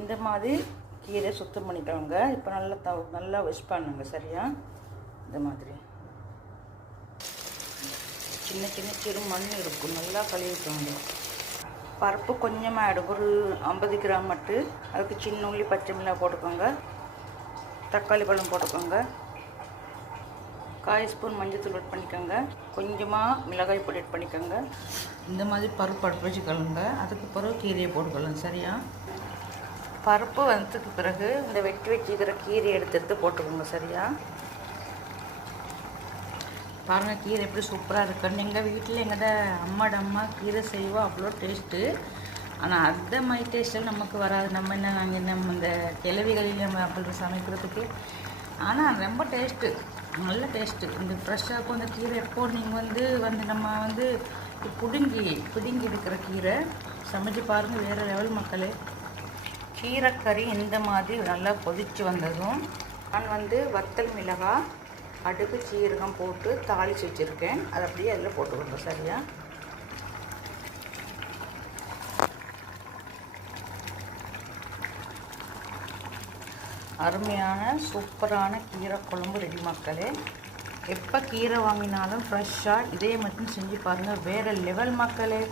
இந்த மாதிரி கீரை சுத்தம் பண்ணிக்கோங்க. இப்போ நல்லா த நல்லா விஷ் பண்ணுங்க சரியா? இந்த மாதிரி. சின்ன சின்ன சிறு மண் இருக்கும். நல்லா கழுவிக்கோங்க. பருப்பு கொஞ்சமாக ஆடும் ஒரு ஐம்பது கிராம் மட்டும். அதுக்கு சின்ன உள்ளி பச்சை மிளகா போட்டுக்கோங்க. தக்காளி பழம் போட்டுக்கோங்க. காய் ஸ்பூன் மஞ்சத்தூள் ஆட் பண்ணிக்கோங்க. கொஞ்சமாக மிளகாய் பொடி ஆட் பண்ணிக்கோங்க. இந்த மாதிரி பருப்பு அடுப்பு வச்சுக்கொள்ளுங்க அதுக்கு பிறகு கீரையை போட்டுக்கலாம் சரியா? பருப்பு வந்ததுக்கு பிறகு இந்த வெட்டி வச்சுக்கிற கீரையை எடுத்து எடுத்து போட்டுக்கோங்க சரியா? பாருங்கள் கீரை எப்படி சூப்பராக இருக்குன்னு எங்கள் வீட்டில் எங்கள்ட அம்மாட அம்மா கீரை செய்வோம் அவ்வளோ டேஸ்ட்டு ஆனால் அந்த மாதிரி டேஸ்ட்டில் நமக்கு வராது. நம்ம என்ன நாங்கள் நம்ம இந்த கிளவிகளில் நம்ம அப்படி சமைக்கிறதுக்கு. ஆனால் ரொம்ப டேஸ்ட்டு நல்ல டேஸ்ட்டு இந்த ஃப்ரெஷ்ஷாக இருக்கும் அந்த கீரை. எப்போ நீங்கள் வந்து வந்து நம்ம வந்து பிடுங்கி பிடுங்கி எடுக்கிற கீரை சமைச்சு பாருங்கள் வேறு லெவல் மக்களே. கீரைக்கறி இந்த மாதிரி நல்லா கொதிச்சு வந்ததும் நான் வந்து வத்தல் மிளகாய் அடுப்பு சீரகம் போட்டு தாளித்து வச்சுருக்கேன். அதை அப்படியே அதில் போட்டுக்கோங்க சரியா? அருமையான சூப்பரான கீரை குழம்பு ரெடி மக்களே. எப்போ கீரை வாங்கினாலும் ஃப்ரெஷ்ஷாக இதே மட்டும் செஞ்சு பாருங்கள் வேறு லெவல் மக்களே.